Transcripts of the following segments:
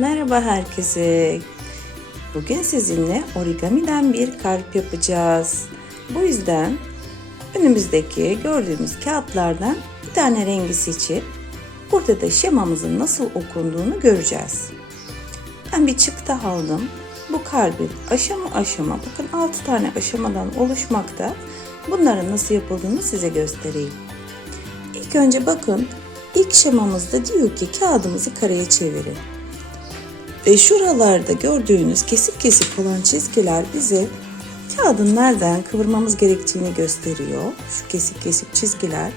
Merhaba herkese. Bugün sizinle origamiden bir kalp yapacağız. Bu yüzden önümüzdeki gördüğümüz kağıtlardan bir tane rengi seçip burada da şemamızın nasıl okunduğunu göreceğiz. Ben bir çıktı aldım. Bu kalbin aşama aşama bakın 6 tane aşamadan oluşmakta. Bunların nasıl yapıldığını size göstereyim. İlk önce bakın ilk şemamızda diyor ki kağıdımızı kareye çevirin. Ve şuralarda gördüğünüz kesik kesik olan çizgiler bize kağıdın nereden kıvırmamız gerektiğini gösteriyor. Şu kesik kesik çizgiler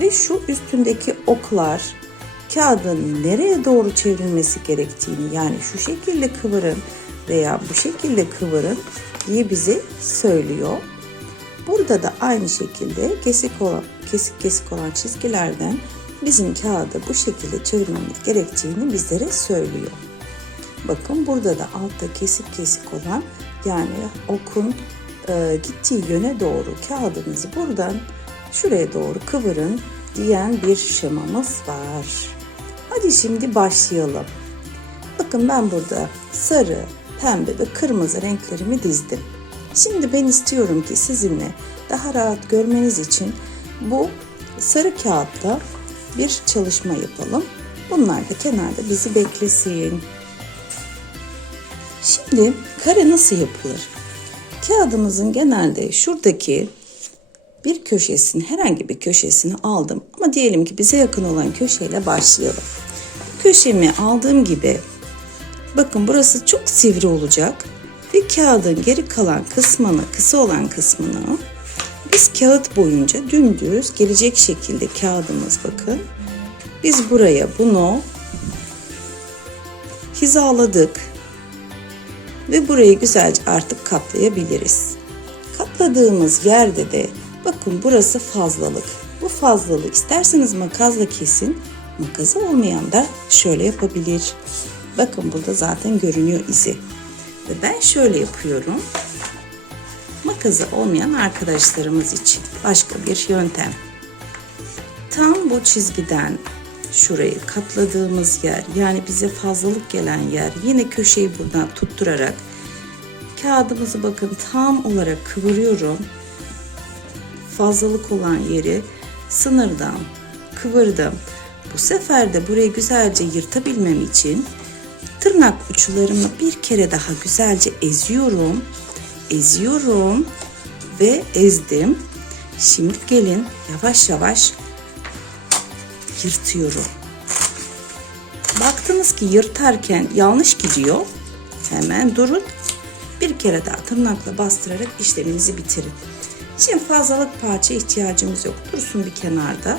ve şu üstündeki oklar kağıdın nereye doğru çevrilmesi gerektiğini yani şu şekilde kıvırın veya bu şekilde kıvırın diye bize söylüyor. Burada da aynı şekilde kesik olan kesik kesik olan çizgilerden bizim kağıdı bu şekilde çevirmemiz gerektiğini bizlere söylüyor. Bakın burada da altta kesik kesik olan yani okun e, gittiği yöne doğru kağıdınızı buradan şuraya doğru kıvırın diyen bir şemamız var. Hadi şimdi başlayalım. Bakın ben burada sarı, pembe ve kırmızı renklerimi dizdim. Şimdi ben istiyorum ki sizinle daha rahat görmeniz için bu sarı kağıtta bir çalışma yapalım. Bunlar da kenarda bizi beklesin. Şimdi kare nasıl yapılır? Kağıdımızın genelde şuradaki bir köşesini, herhangi bir köşesini aldım. Ama diyelim ki bize yakın olan köşeyle başlayalım. Köşemi aldığım gibi bakın burası çok sivri olacak ve kağıdın geri kalan kısmını, kısa olan kısmını biz kağıt boyunca dümdüz gelecek şekilde kağıdımız bakın. Biz buraya bunu hizaladık ve burayı güzelce artık katlayabiliriz. Katladığımız yerde de bakın burası fazlalık. Bu fazlalığı isterseniz makasla kesin, makası olmayan da şöyle yapabilir. Bakın burada zaten görünüyor izi. Ve ben şöyle yapıyorum. Makası olmayan arkadaşlarımız için başka bir yöntem. Tam bu çizgiden şurayı katladığımız yer yani bize fazlalık gelen yer yine köşeyi buradan tutturarak kağıdımızı bakın tam olarak kıvırıyorum. Fazlalık olan yeri sınırdan kıvırdım. Bu sefer de burayı güzelce yırtabilmem için tırnak uçlarımı bir kere daha güzelce eziyorum. Eziyorum ve ezdim. Şimdi gelin yavaş yavaş yırtıyorum. Baktınız ki yırtarken yanlış gidiyor. Hemen durun. Bir kere daha tırnakla bastırarak işleminizi bitirin. Şimdi fazlalık parça ihtiyacımız yok. Dursun bir kenarda.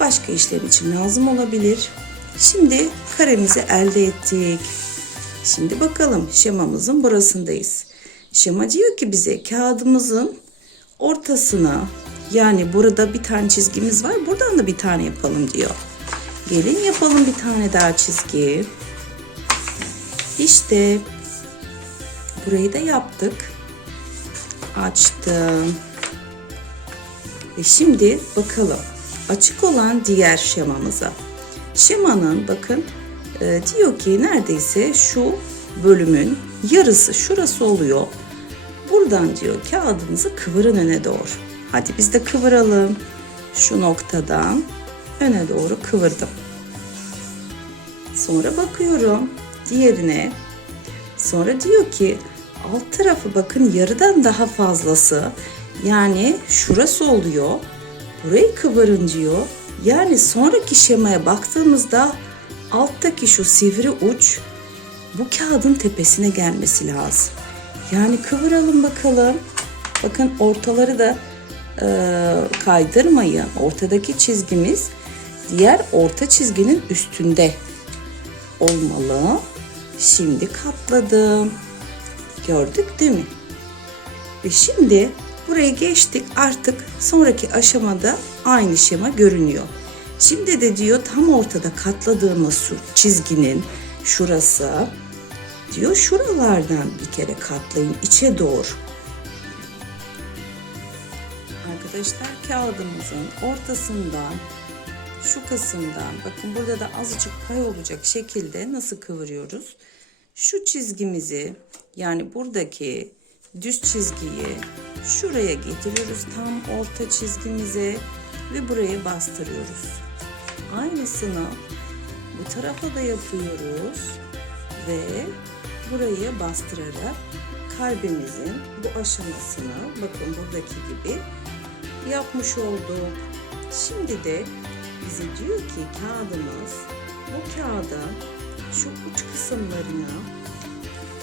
Başka işlem için lazım olabilir. Şimdi karemizi elde ettik. Şimdi bakalım şemamızın burasındayız. Şema diyor ki bize kağıdımızın ortasına yani burada bir tane çizgimiz var. Buradan da bir tane yapalım diyor. Gelin yapalım bir tane daha çizgi. İşte burayı da yaptık. Açtım. Ve şimdi bakalım açık olan diğer şemamıza. Şemanın bakın e, diyor ki neredeyse şu bölümün yarısı şurası oluyor. Buradan diyor kağıdınızı kıvırın öne doğru. Hadi biz de kıvıralım. Şu noktadan öne doğru kıvırdım. Sonra bakıyorum diğerine. Sonra diyor ki alt tarafı bakın yarıdan daha fazlası. Yani şurası oluyor. Burayı kıvırın. Yani sonraki şemaya baktığımızda alttaki şu sivri uç bu kağıdın tepesine gelmesi lazım. Yani kıvıralım bakalım. Bakın ortaları da e, kaydırmayın. Ortadaki çizgimiz diğer orta çizginin üstünde olmalı. Şimdi katladım. Gördük değil mi? Ve şimdi buraya geçtik. Artık sonraki aşamada aynı şema görünüyor. Şimdi de diyor tam ortada katladığımız çizginin şurası diyor şuralardan bir kere katlayın içe doğru. Arkadaşlar kağıdımızın ortasından şu kısımdan bakın burada da azıcık pay olacak şekilde nasıl kıvırıyoruz? Şu çizgimizi yani buradaki düz çizgiyi şuraya getiriyoruz tam orta çizgimize ve buraya bastırıyoruz. Aynısını bu tarafa da yapıyoruz ve burayı bastırarak kalbimizin bu aşamasını bakın buradaki gibi yapmış olduk. Şimdi de bize diyor ki kağıdımız bu kağıda şu uç kısımlarına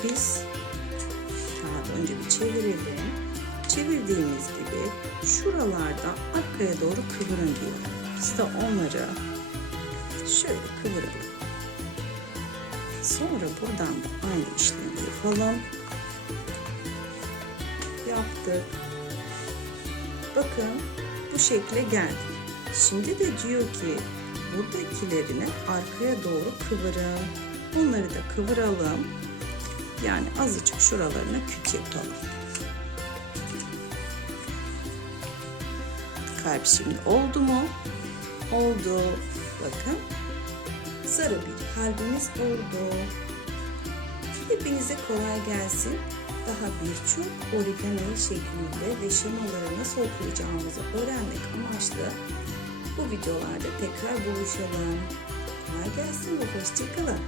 biz kağıdı önce bir çevirelim. Çevirdiğimiz gibi şuralarda arkaya doğru kıvırın diyor. Biz de onları şöyle kıvıralım. Sonra buradan da aynı işlemi yapalım. Yaptık. Bakın bu şekle geldik. Şimdi de diyor ki buradakilerini arkaya doğru kıvırın. Bunları da kıvıralım. Yani azıcık şuralarına küt yapalım. Kalp şimdi oldu mu? Oldu. Bakın. Sarı bir kalbimiz oldu. Hepinize kolay gelsin. Daha birçok origami şeklinde ve şemaları nasıl okuyacağımızı öğrenmek amaçlı bu videolarda tekrar buluşalım. Kolay gelsin ve hoşçakalın.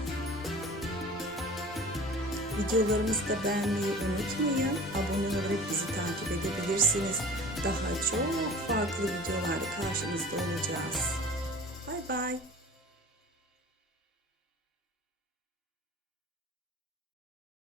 Videolarımızı da beğenmeyi unutmayın. Abone olarak bizi takip edebilirsiniz. Daha çok farklı videolarda karşınızda olacağız. Bay bay.